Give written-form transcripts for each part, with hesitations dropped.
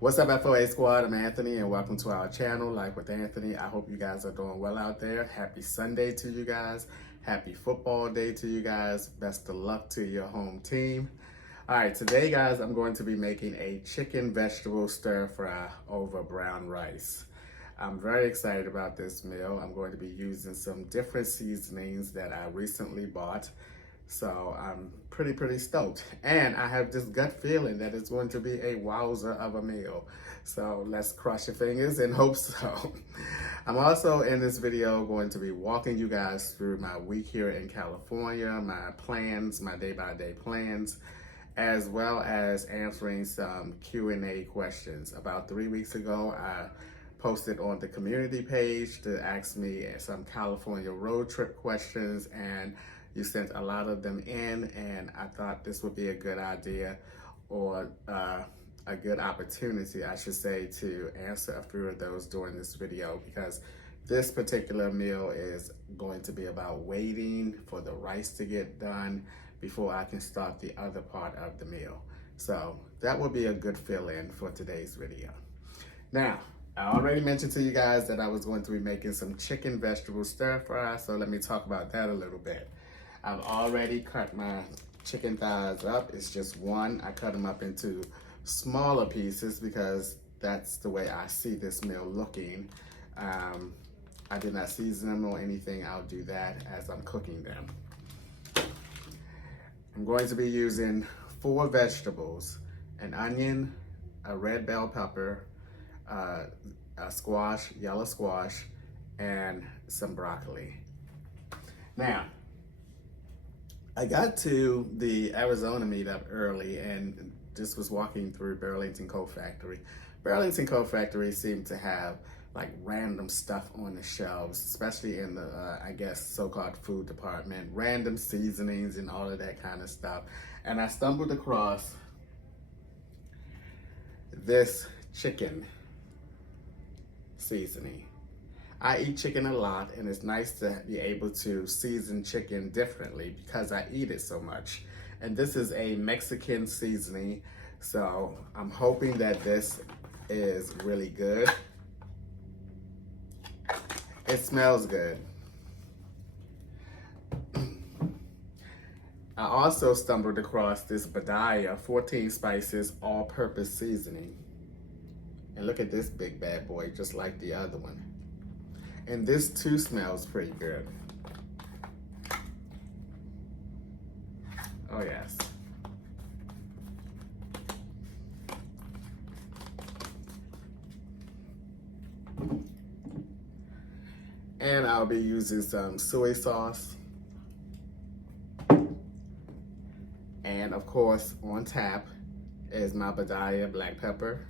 What's up, FOA Squad? I'm Anthony, and welcome to our channel, Life with Anthony. I hope you guys are doing well out there. Happy Sunday to you guys. Happy football day to you guys. Best of luck to your home team. All right, today, guys, I'm going to be making a chicken vegetable stir fry over brown rice. I'm very excited about this meal. I'm going to be using some different seasonings that I recently bought. So I'm pretty stoked. And I have this gut feeling that it's going to be a wowzer of a meal. So let's cross your fingers and hope so. I'm also in this video going to be walking you guys through my week here in California, my plans, my day-by-day plans, as well as answering some Q&A questions. About 3 weeks ago, I posted on the community page to ask me some California road trip questions, and you sent a lot of them in, and I thought this would be a good idea, or a good opportunity, I should say, to answer a few of those during this video, because this particular meal is going to be about waiting for the rice to get done before I can start the other part of the meal. So that will be a good fill-in for today's video. Now, I already mentioned to you guys that I was going to be making some chicken vegetable stir fry, so let me talk about that a little bit. I've already cut my chicken thighs up. It's just one. I cut them up into smaller pieces because that's the way I see this meal looking. I did not season them or anything. I'll do that as I'm cooking them. I'm going to be using 4 vegetables: an onion, a red bell pepper, a squash, yellow squash, and some broccoli. Now, I got to the Arizona meetup early and just was walking through Burlington Coat Factory. Burlington Coat Factory seemed to have like random stuff on the shelves, especially in the, I guess, so-called food department, random seasonings and all of that kind of stuff. And I stumbled across this chicken seasoning. I eat chicken a lot, and it's nice to be able to season chicken differently because I eat it so much. And this is a Mexican seasoning, so I'm hoping that this is really good. It smells good. I also stumbled across this Badaya 14 spices all-purpose seasoning. And look at this big bad boy, just like the other one. And this too smells pretty good. Oh yes. And I'll be using some soy sauce. And of course, on tap is my Badaya black pepper.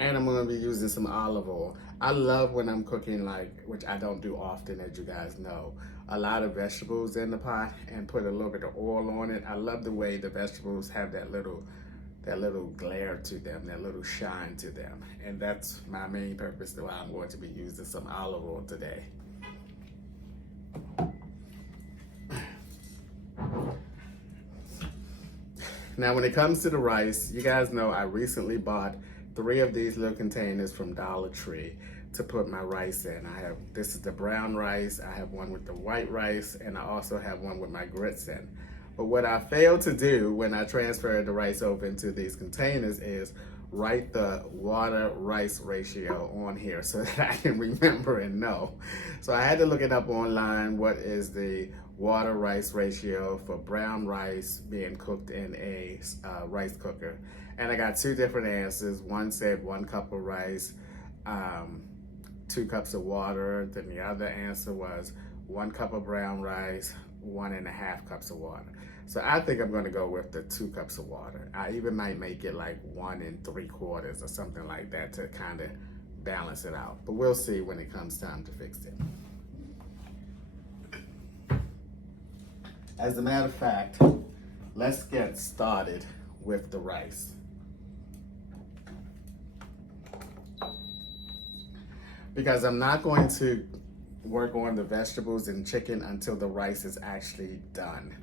And I'm gonna be using some olive oil. I love when I'm cooking, like, which I don't do often, as you guys know, a lot of vegetables in the pot and put a little bit of oil on it. I love the way the vegetables have that little glare to them, that little shine to them. And that's my main purpose why I'm going to be using some olive oil today. Now, when it comes to the rice, you guys know I recently bought 3 of these little containers from Dollar Tree to put my rice in. This is the brown rice, I have one with the white rice, and I also have one with my grits in. But what I failed to do when I transferred the rice over into these containers is write the water rice ratio on here so that I can remember and know. So I had to look it up online, what is the water rice ratio for brown rice being cooked in a rice cooker. And I got 2 different answers. One said 1 cup of rice, 2 cups of water. Then the other answer was 1 cup of brown rice, 1.5 cups of water. So I think I'm gonna go with the 2 cups of water. I even might make it like 1 3/4 or something like that to kind of balance it out. But we'll see when it comes time to fix it. As a matter of fact, let's get started with the rice. Because I'm not going to work on the vegetables and chicken until the rice is actually done.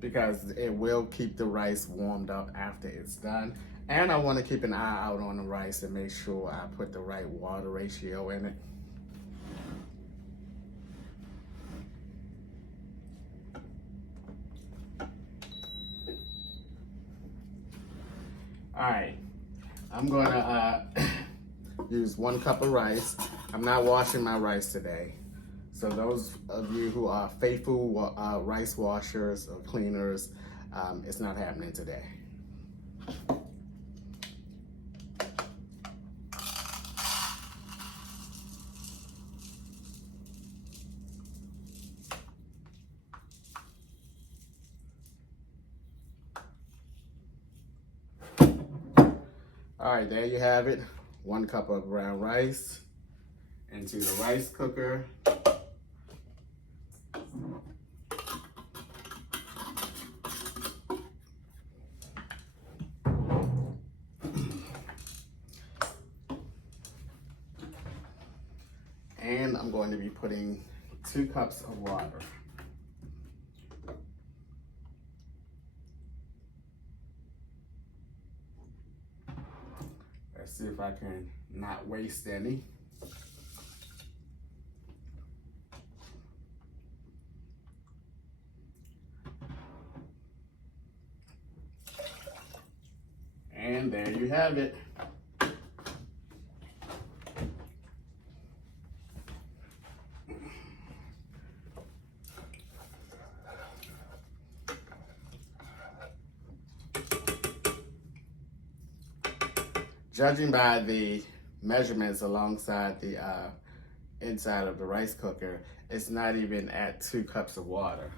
because it will keep the rice warmed up after it's done. And I want to keep an eye out on the rice and make sure I put the right water ratio in it. All right, I'm gonna use 1 cup of rice. I'm not washing my rice today. So those of you who are faithful rice washers or cleaners, it's not happening today. All right, there you have it. 1 cup of brown rice into the rice cooker. And I'm going to be putting 2 cups of water. Let's see if I can not waste any. And there you have it. Judging by the measurements alongside the inside of the rice cooker, it's not even at 2 cups of water.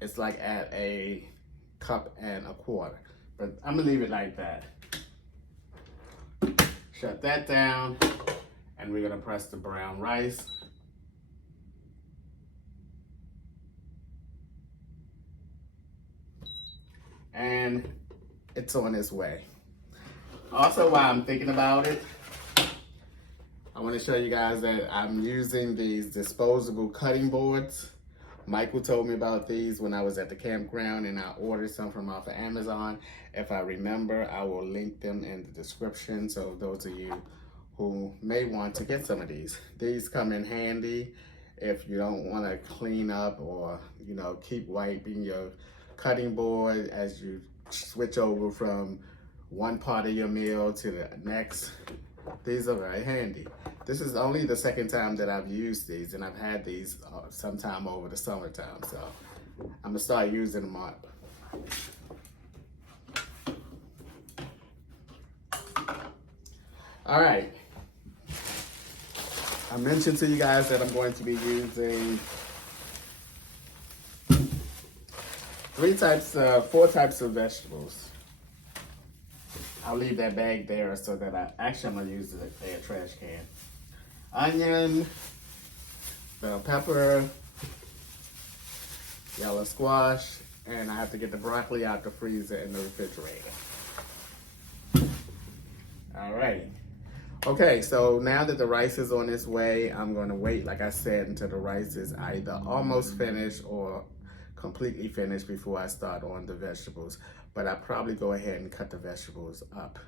It's like at 1.25 cups. But I'm gonna leave it like that. Shut that down, and we're gonna press the brown rice. And it's on its way. Also, while I'm thinking about it, I want to show you guys that I'm using these disposable cutting boards. Michael told me about these when I was at the campground, and I ordered some from off of Amazon. If I remember, I will link them in the description, so those of you who may want to get some of these. These come in handy if you don't want to clean up or, you know, keep wiping your cutting board as you switch over from one part of your meal to the next. These are very handy. This is only the 2nd time that I've used these, and I've had these sometime over the summertime, so I'm gonna start using them up. All right, I mentioned to you guys that I'm going to be using 4 types of vegetables. I'll leave that bag there so that I'm gonna use a trash can. Onion, bell pepper, yellow squash, and I have to get the broccoli out the freezer in the refrigerator. All right. Okay, so now that the rice is on its way, I'm gonna wait, like I said, until the rice is either almost finished or completely finished before I start on the vegetables. But I probably go ahead and cut the vegetables up.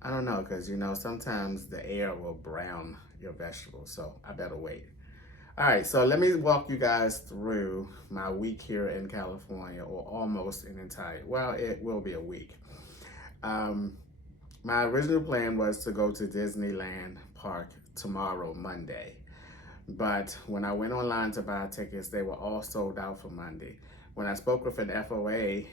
I don't know, because you know, sometimes the air will brown your vegetables, so I better wait. All right, so let me walk you guys through my week here in California, or almost an entire, well, it will be a week. My original plan was to go to Disneyland Park tomorrow, Monday. But when I went online to buy tickets, they were all sold out for Monday. When I spoke with an FOA,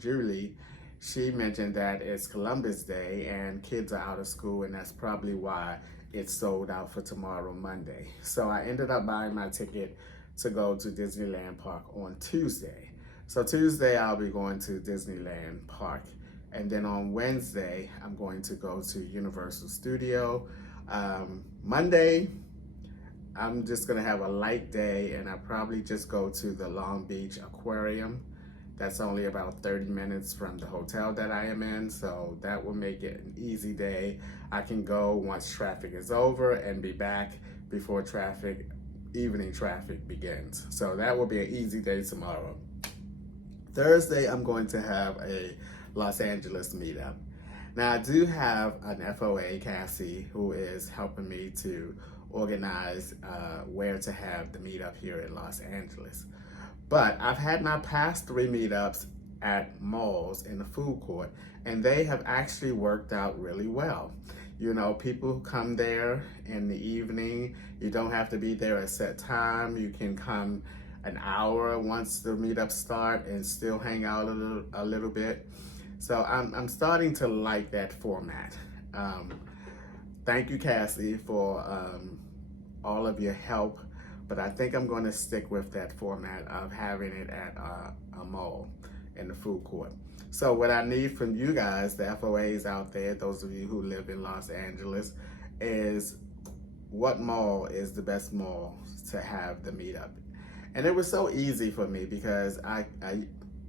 Julie, she mentioned that it's Columbus Day and kids are out of school, and that's probably why it's sold out for tomorrow, Monday. So I ended up buying my ticket to go to Disneyland Park on Tuesday. So Tuesday, I'll be going to Disneyland Park. And then on Wednesday, I'm going to go to Universal Studio. Monday, I'm just gonna have a light day, and I probably just go to the Long Beach Aquarium. That's only about 30 minutes from the hotel that I am in, so that will make it an easy day. I can go once traffic is over and be back before evening traffic begins. So that will be an easy day tomorrow. Thursday, I'm going to have a Los Angeles meetup. Now, I do have an FOA, Cassie, who is helping me to organize where to have the meetup here in Los Angeles. But I've had my past 3 meetups at malls in the food court, and they have actually worked out really well. You know, people come there in the evening. You don't have to be there at a set time. You can come an hour once the meetup start and still hang out a little bit. So I'm starting to like that format. Thank you, Cassie, for all of your help, but I think I'm going to stick with that format of having it at a mall in the food court. So what I need from you guys, the FOAs out there, those of you who live in Los Angeles, is what mall is the best mall to have the meetup. And it was so easy for me because I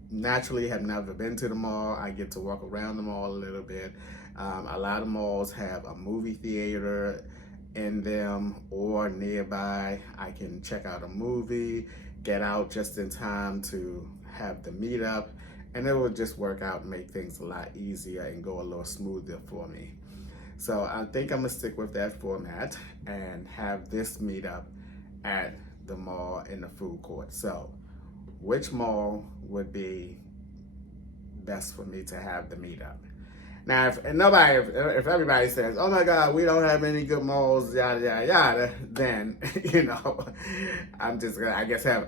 naturally have never been to the mall. I get to walk around the mall a little bit. A lot of malls have a movie theater in them or nearby. I can check out a movie, get out just in time to have the meetup, and it will just work out and make things a lot easier and go a little smoother for me. So I think I'm gonna stick with that format and have this meetup at the mall in the food court. So which mall would be best for me to have the meetup? Now, if everybody says, "Oh my God, we don't have any good malls," yada yada yada, then you know, I'm just gonna,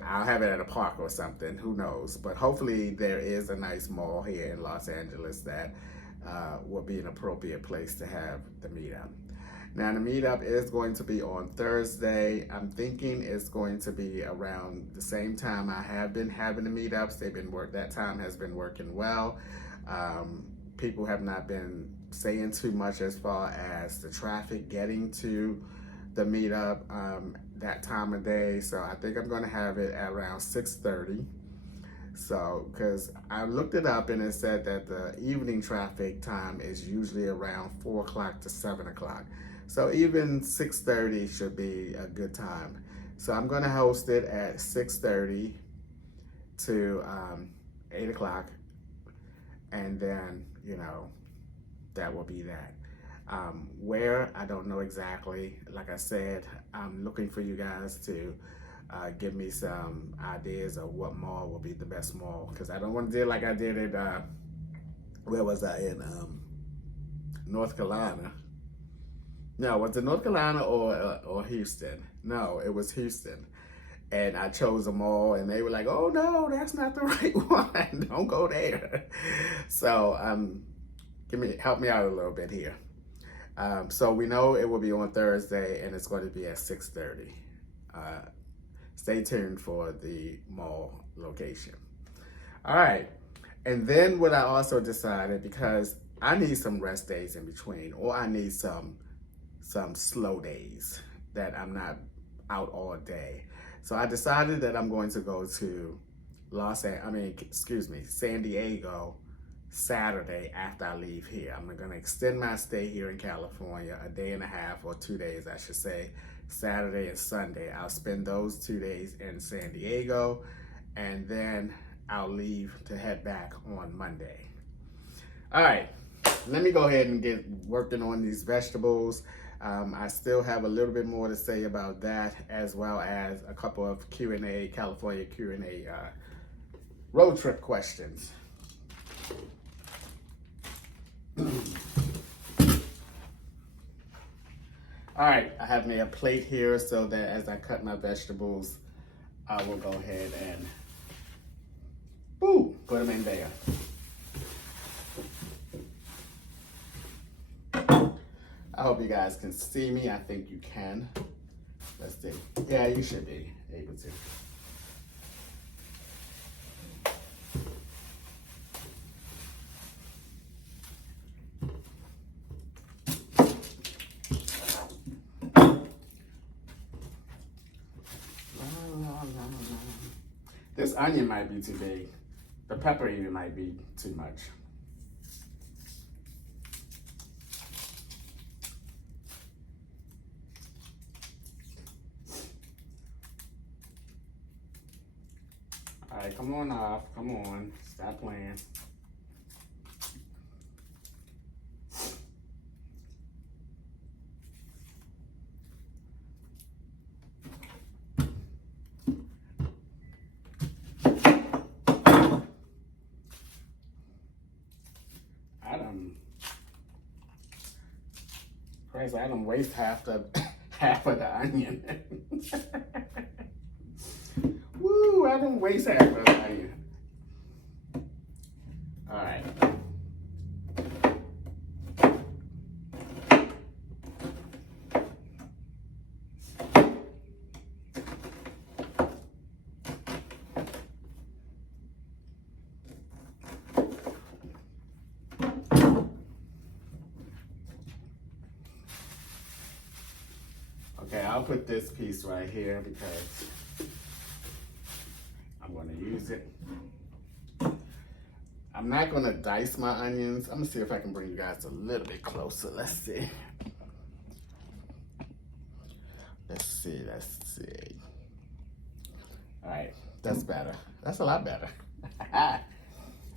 I'll have it at a park or something. Who knows? But hopefully, there is a nice mall here in Los Angeles that will be an appropriate place to have the meetup. Now, the meetup is going to be on Thursday. I'm thinking it's going to be around the same time I have been having the meetups. That time has been working well. People have not been saying too much as far as the traffic getting to the meetup that time of day. So I think I'm going to have it at around 6:30. So, because I looked it up and it said that the evening traffic time is usually around 4 o'clock to 7 o'clock. So even 6:30 should be a good time. So I'm going to host it at 6:30 to 8 o'clock. And then, you know, that will be that. Where, I don't know exactly. Like I said, I'm looking for you guys to give me some ideas of what mall will be the best mall. Because I don't want to do it like I did at, where was I, in North Carolina. No, was it North Carolina or Houston? No, it was Houston. And I chose a mall, and they were like, "Oh no, that's not the right one. Don't go there." So help me out a little bit here. So we know it will be on Thursday, and it's going to be at 6:30. Stay tuned for the mall location. All right, and then what I also decided, because I need some rest days in between, or I need some slow days that I'm not out all day. So I decided that I'm going to go to San Diego Saturday after I leave here. I'm going to extend my stay here in California a day and a half, or 2 days, I should say, Saturday and Sunday. I'll spend those 2 days in San Diego, and then I'll leave to head back on Monday. All right, let me go ahead and get working on these vegetables. I still have a little bit more to say about that, as well as a couple of California Q&A road trip questions. All right, I have me a plate here so that as I cut my vegetables, I will go ahead and put them in there. I hope you guys can see me. I think you can. Let's see. Yeah, you should be able to. This onion might be too big. The pepper even might be too much. All right, come on off. Come on. Stop playing. I done waste half of the onion. Woo, I done waste half of the onion. All right. Okay, I'll put this piece right here because I'm going to use it. I'm not going to dice my onions. I'm going to see if I can bring you guys a little bit closer. Let's see. Let's see. All right, that's better. That's a lot better. All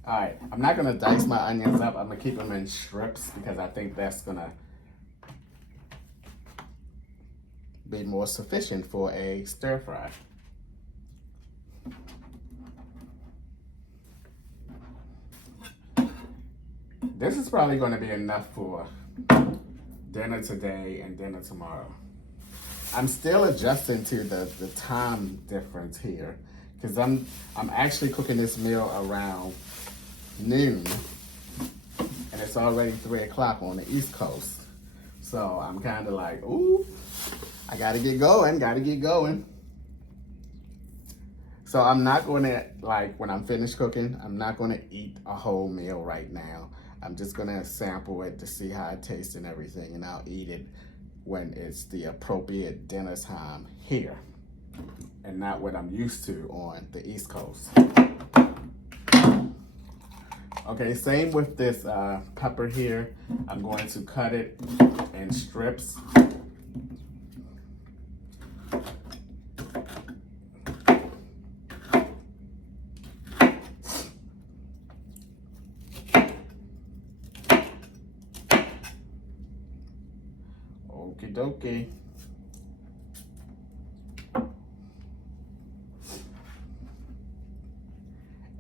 right, I'm not going to dice my onions up. I'm going to keep them in strips because I think that's going to be more sufficient for a stir fry. This is probably going to be enough for dinner today and dinner tomorrow. I'm still adjusting to the time difference here because I'm actually cooking this meal around noon and it's already 3 o'clock on the East Coast. So I'm kind of like, ooh, I gotta get going. So I'm not gonna, like, when I'm finished cooking, I'm not gonna eat a whole meal right now. I'm just gonna sample it to see how it tastes and everything, and I'll eat it when it's the appropriate dinner time here, and not what I'm used to on the East Coast. Okay, same with this pepper here. I'm going to cut it in strips. Okie dokie.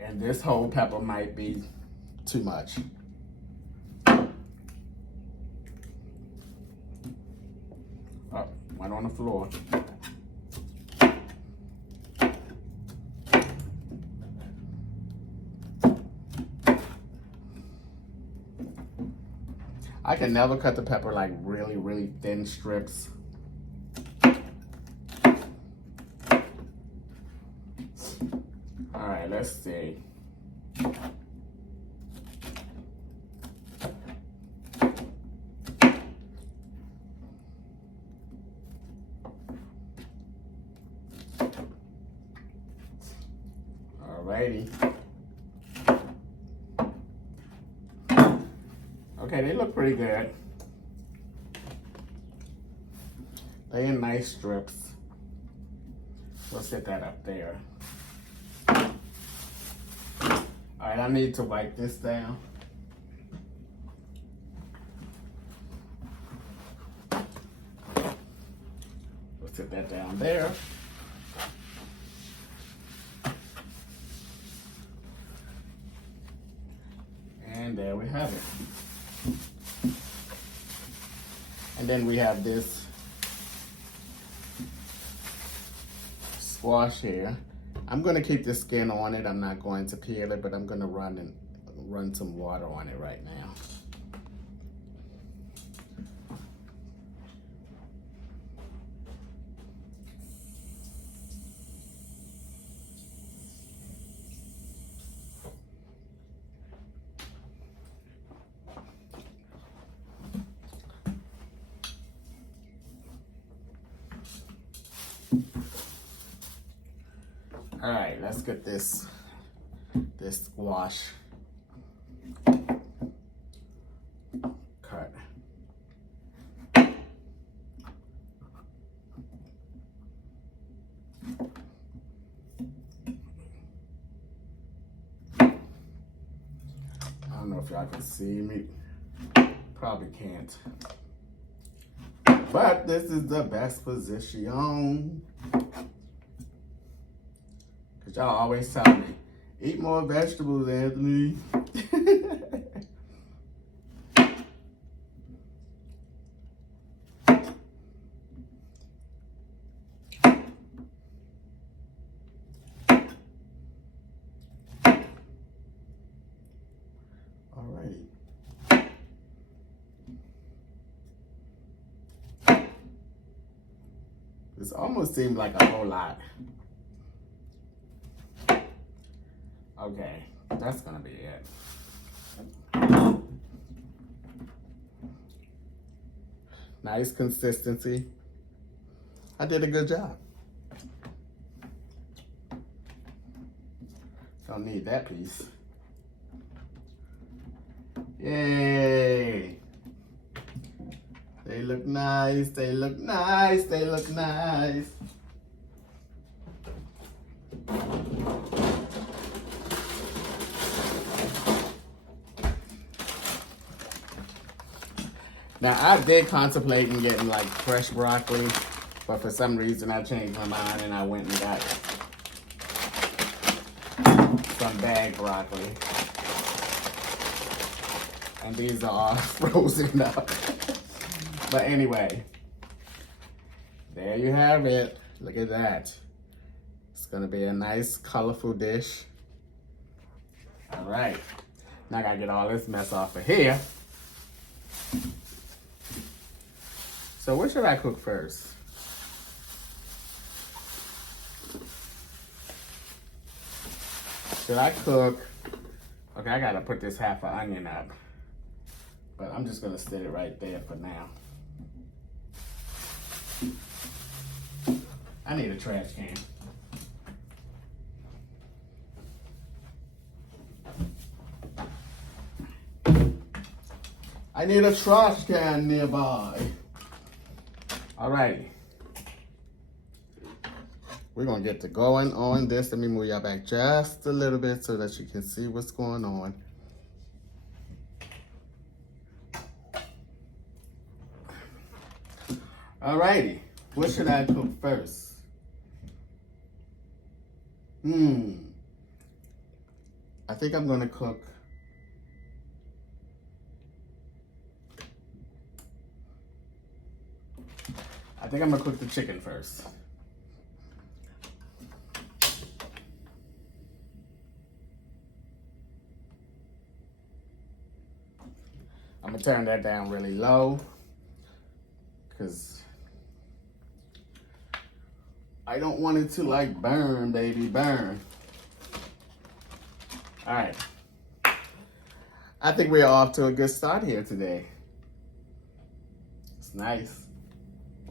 And this whole pepper might be too much. Oh, went on the floor. I can never cut the pepper like really, really thin strips. All right, let's see. Alrighty. Okay, they look pretty good. They in nice strips. We'll set that up there. Alright, I need to wipe this down. We'll set that down there. And there we have it. And then we have this squash here. I'm going to keep the skin on it. I'm not going to peel it, but I'm going to run some water on it right now. All right, let's get this squash cut. if y'all can see me. Probably can't. But this is the best position. Because y'all always tell me, eat more vegetables, Anthony. Alrighty. This almost seemed like a whole lot. Okay, that's gonna be it. Nice consistency. I did a good job. Don't need that piece. Yay! They look nice, they look nice, they look nice. Now, I did contemplate in getting like fresh broccoli, but for some reason I changed my mind and I went and got some bagged broccoli. And these are all frozen up. But anyway, there you have it. Look at that. It's gonna be a nice, colorful dish. All right, now I gotta get all this mess off of here. So what should I cook first? Should I cook? Okay, I gotta put this half an onion up. But I'm just gonna set it right there for now. I need a trash can. I need a trash can nearby. All right. We're gonna get to going on this. Let me move y'all back just a little bit so that you can see what's going on. All righty. What should I cook first? I think I'm gonna cook the chicken first. I'm gonna turn that down really low because I don't want it to like burn, baby, burn. All right. I think we're off to a good start here today. It's nice.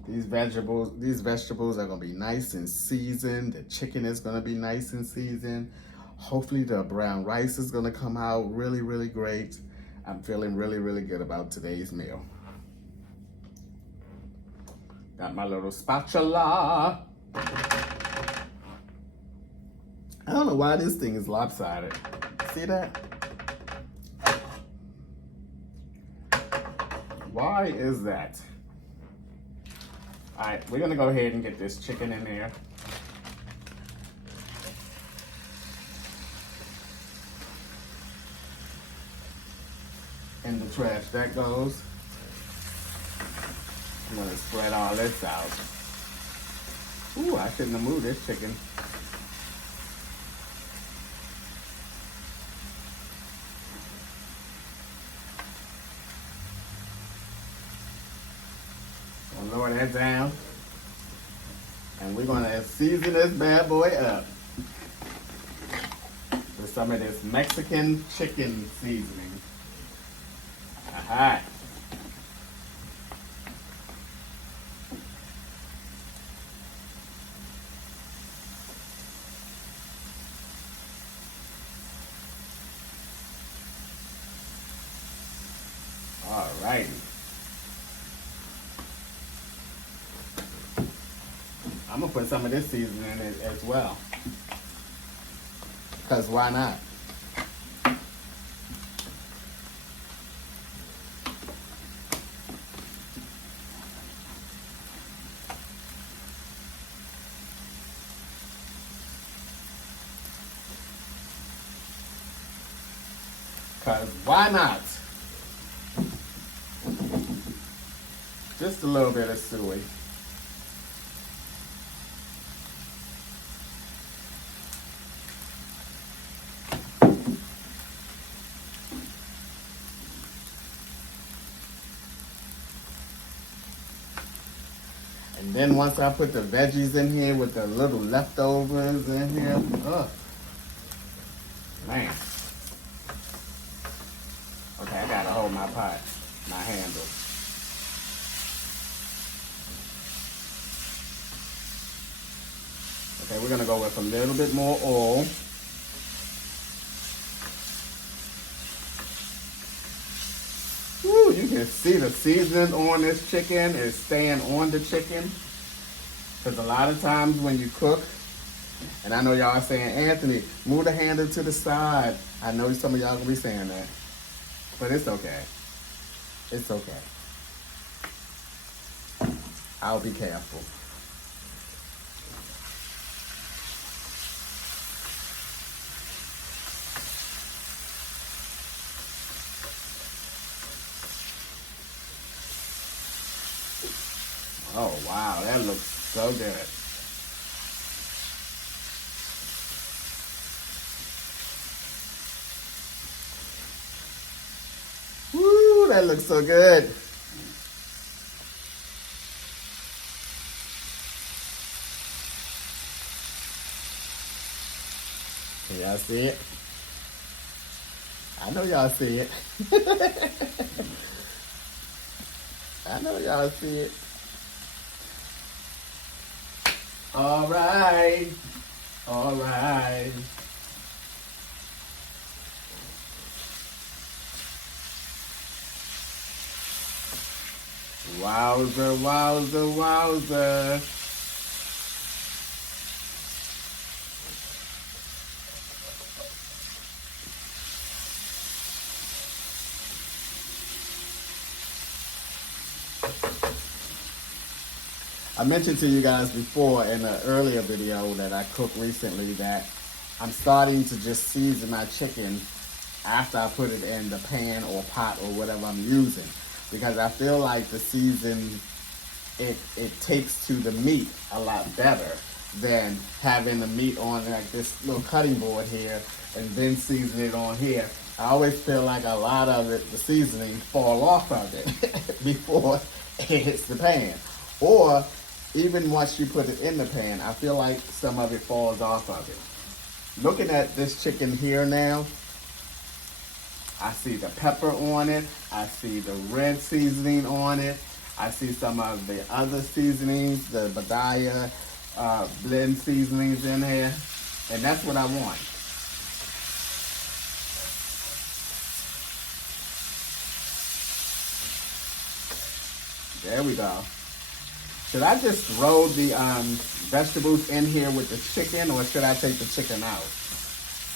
These vegetables are gonna be nice and seasoned. The chicken is gonna be nice and seasoned. Hopefully the brown rice is gonna come out really, really great. I'm feeling really, really good about today's meal. Got my little spatula. I don't know why this thing is lopsided. See that? Why is that? All right, we're gonna go ahead and get this chicken in there. In the trash that goes. I'm gonna spread all this out. Ooh, I shouldn't have moved this chicken. I'll lower that down. And we're gonna season this bad boy up with some of this Mexican chicken seasoning. Aha. All righty. I'm gonna put some of this seasoning in it as well. Because why not? Because why not? Just a little bit of suey. And then once I put the veggies in here with the little leftovers in here, oh, man. Okay, I gotta hold my pot, my handle. Okay, we're gonna go with a little bit more oil. Woo, you can see the seasoning on this chicken is staying on the chicken. Because a lot of times when you cook, and I know y'all are saying, Anthony, move the handle to the side. I know some of y'all gonna be saying that. But it's okay. It's okay. I'll be careful. Oh, wow, that looks so good. Woo, that looks so good. Can y'all see it? I know y'all see it. I know y'all see it. All right. All right. Wowza, wowza, wowza. I mentioned to you guys before in an earlier video that I cooked recently that I'm starting to just season my chicken after I put it in the pan or pot or whatever I'm using, because I feel like the season, it takes to the meat a lot better than having the meat on like this little cutting board here and then season it on here. I always feel like a lot of it, the seasoning fall off of it before it hits the pan. Or even once you put it in the pan, I feel like some of it falls off of it. Looking at this chicken here now, I see the pepper on it. I see the red seasoning on it. I see some of the other seasonings, the Badaya blend seasonings in there. And that's what I want. There we go. Should I just throw the vegetables in here with the chicken, or should I take the chicken out?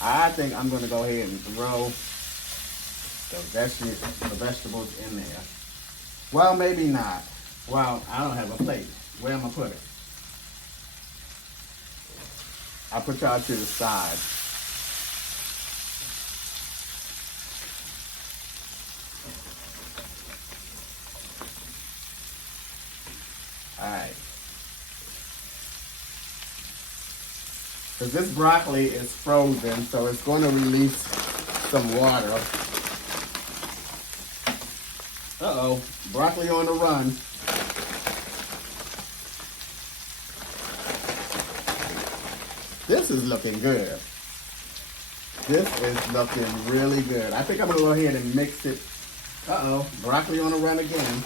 I think I'm going to go ahead and throw the vegetables in there. Well, maybe not. Well, I don't have a plate. Where am I going to put it? I'll put y'all to the side. All right. Because this broccoli is frozen, so it's going to release some water. Uh-oh, broccoli on the run. This is looking good. This is looking really good. I think I'm going to go ahead and mix it. Uh-oh, broccoli on the run again.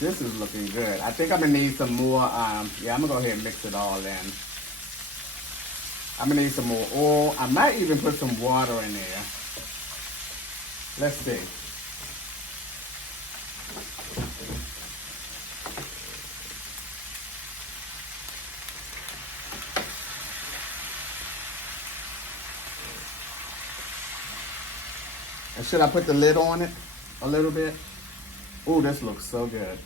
This is looking good. I think I'm going to need some more, yeah, I'm going to go ahead and mix it all in. I'm going to need some more oil. I might even put some water in there. Let's see. And should I put the lid on it a little bit? Ooh, this looks so good.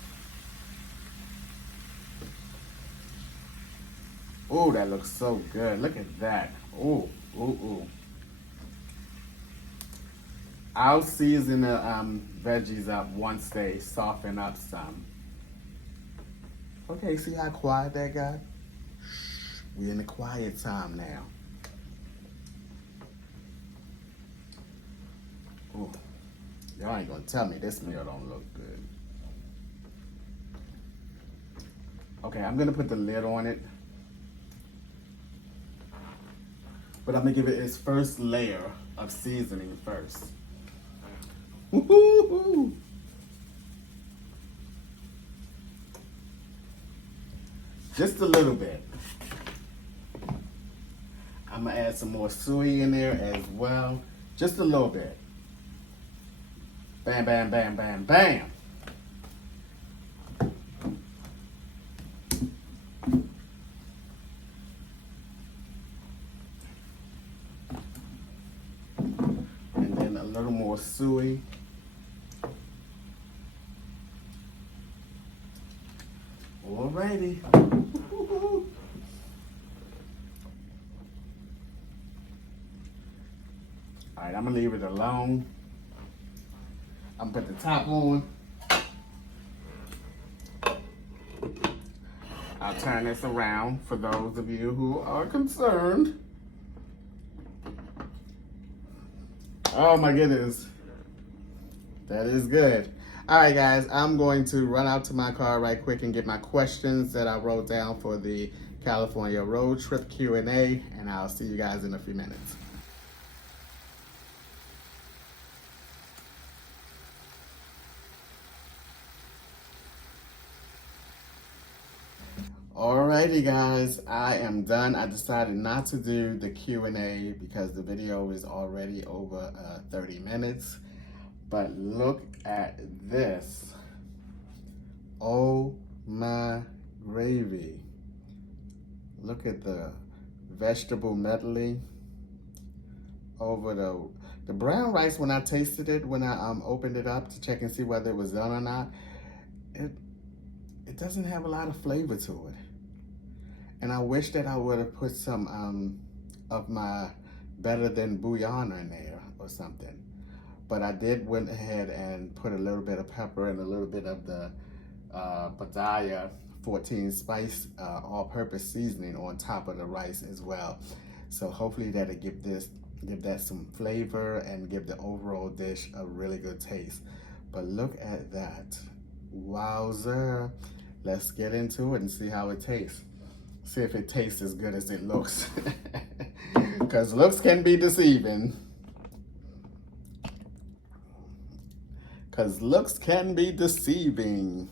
Ooh, that looks so good. Look at that. Ooh, ooh, ooh. I'll season the veggies up once they soften up some. Okay, see how quiet that got? We're in the quiet time now. Ooh, y'all ain't gonna tell me this meal don't look good. Okay, I'm gonna put the lid on it. But I'm gonna give it its first layer of seasoning first. Woo-hoo-hoo. Just a little bit. I'm gonna add some more suey in there as well. Just a little bit. Bam, bam, bam, bam, bam. And then a little more suey. Alrighty. Alright, I'm gonna leave it alone. I'm gonna put the top on. I'll turn this around for those of you who are concerned. Oh my goodness. That is good. All right, guys, I'm going to run out to my car right quick and get my questions that I wrote down for the California road trip Q&A, and I'll see you guys in a few minutes. Alrighty, guys, I am done. I decided not to do the Q&A because the video is already over 30 minutes. But look at this. Oh my gravy. Look at the vegetable medley over the brown rice. When I tasted it, when I opened it up to check and see whether it was done or not, it doesn't have a lot of flavor to it. And I wish that I would have put some of my better than bouillon in there or something. But I went ahead and put a little bit of pepper and a little bit of the Padaya 14 spice all-purpose seasoning on top of the rice as well. So hopefully that'll give that some flavor and give the overall dish a really good taste. But look at that. Wowzer. Let's get into it and see how it tastes. See if it tastes as good as it looks. Because looks can be deceiving. Because looks can be deceiving.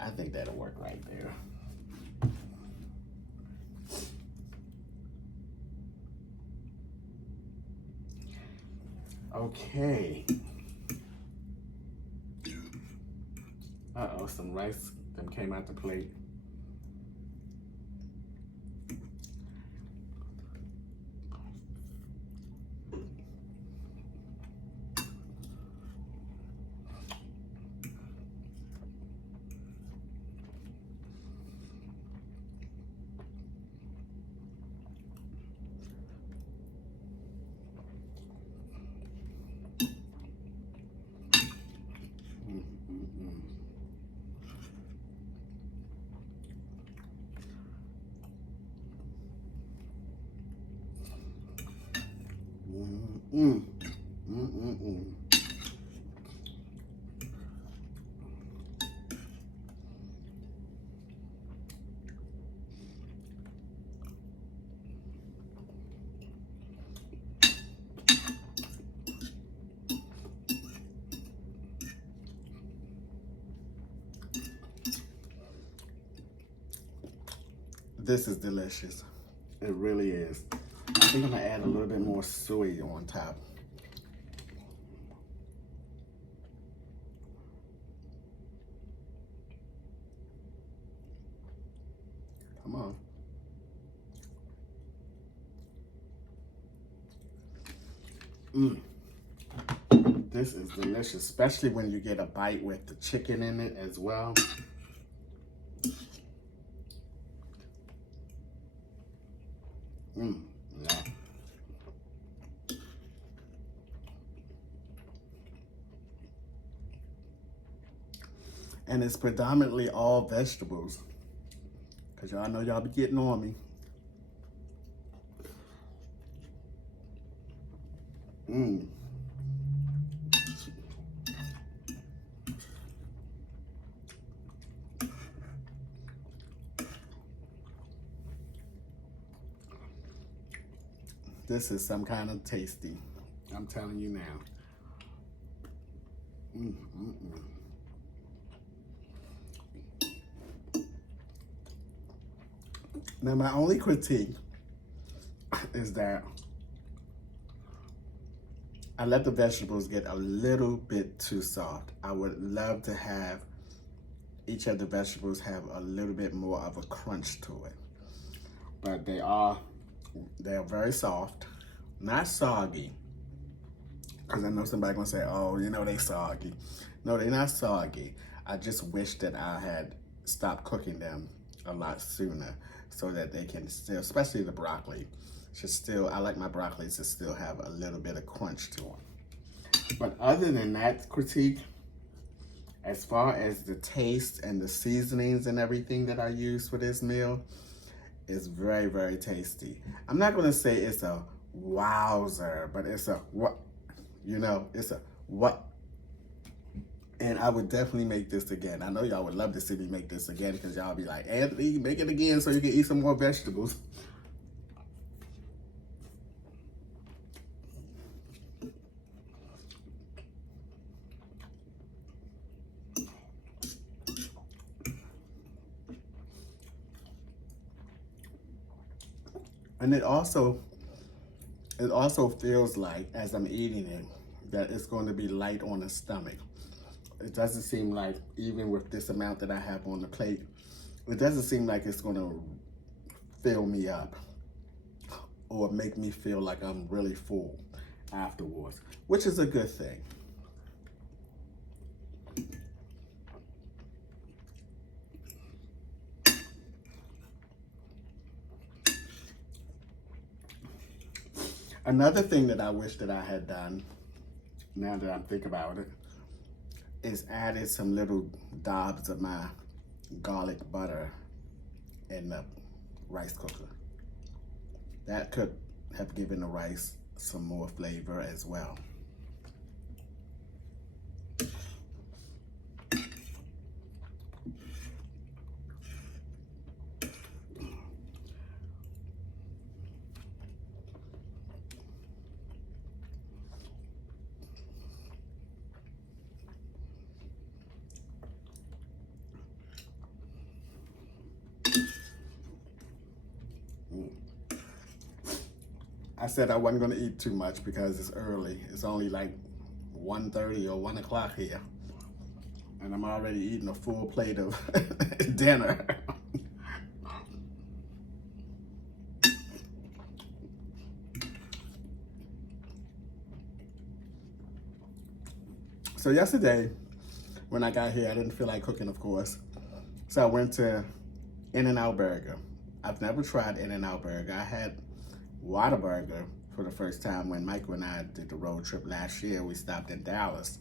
I think that'll work right there. Okay. Uh-oh, some rice that came out the plate. This is delicious. It really is. I think I'm gonna add a little bit more soy on top. Come on. This is delicious, especially when you get a bite with the chicken in it as well. Yeah. And it's predominantly all vegetables. Because y'all know y'all be getting on me. Mmm. This is some kind of tasty. I'm telling you now. Now, my only critique is that I let the vegetables get a little bit too soft. I would love to have each of the vegetables have a little bit more of a crunch to it. But they are very soft, not soggy. Because I know somebody gonna say, oh, you know, they soggy. No, they're not soggy. I just wish that I had stopped cooking them a lot sooner so that they can still, especially the broccoli, should still, I like my broccoli to still have a little bit of crunch to them. But other than that critique, as far as the taste and the seasonings and everything that I use for this meal, it's very, very tasty. I'm not gonna say it's a wowzer, but it's a what, you know, it's a what. And I would definitely make this again. I know y'all would love to see me make this again because y'all be like, Anthony, make it again so you can eat some more vegetables. And it also feels like, as I'm eating it, that it's going to be light on the stomach. It doesn't seem like, even with this amount that I have on the plate, it doesn't seem like it's going to fill me up or make me feel like I'm really full afterwards, which is a good thing. Another thing that I wish that I had done, now that I'm thinking about it, is added some little dobs of my garlic butter in the rice cooker. That could have given the rice some more flavor as well. I said I wasn't gonna eat too much because it's early. It's only like 1:30 or 1 o'clock here. And I'm already eating a full plate of dinner. So yesterday, when I got here, I didn't feel like cooking, of course. So I went to In-N-Out Burger. I've never tried In-N-Out Burger. I had Whataburger for the first time when Michael and I did the road trip last year. We stopped in Dallas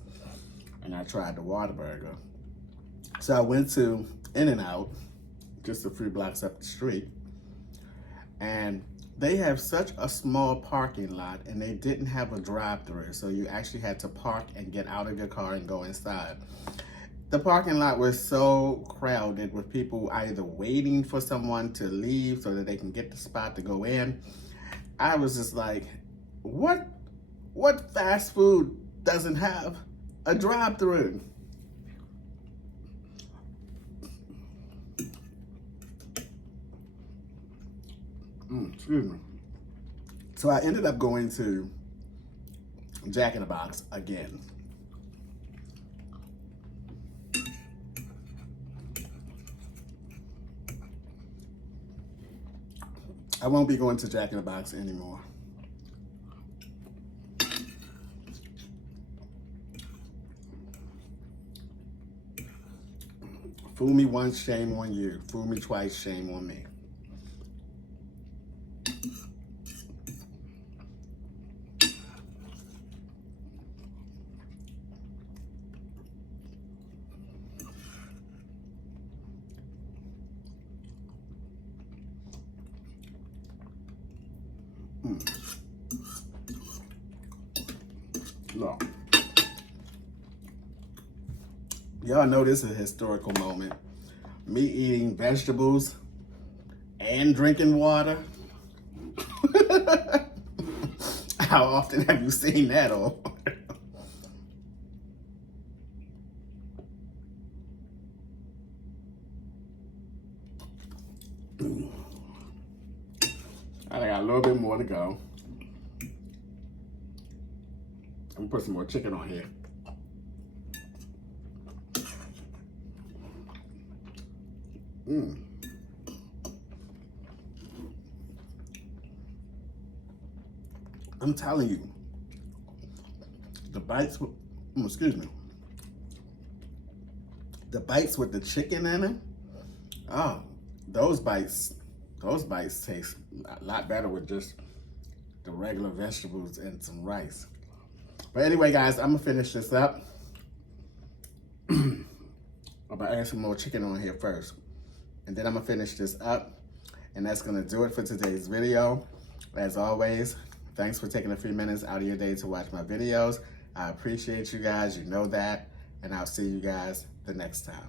and I tried the Whataburger. So I went to In-N-Out, just a few blocks up the street, and they have such a small parking lot and they didn't have a drive-through, so you actually had to park and get out of your car and go inside. The parking lot was so crowded with people either waiting for someone to leave so that they can get the spot to go in. I was just like, what fast food doesn't have a drive-through? Excuse me. So I ended up going to Jack in the Box again. I won't be going to Jack in the Box anymore. Fool me once, shame on you. Fool me twice, shame on me. Look. Y'all know this is a historical moment. Me eating vegetables and drinking water. How often have you seen that on? I got a little bit more to go. I'm gonna put some more chicken on here. I'm telling you, the bites with, excuse me, the bites with the chicken in it, oh, those bites taste a lot better with just the regular vegetables and some rice. But anyway, guys, I'm gonna finish this up. I'm gonna add some more chicken on here first, and then I'm gonna finish this up, and that's gonna do it for today's video. As always, thanks for taking a few minutes out of your day to watch my videos. I appreciate you guys, you know that, and I'll see you guys the next time.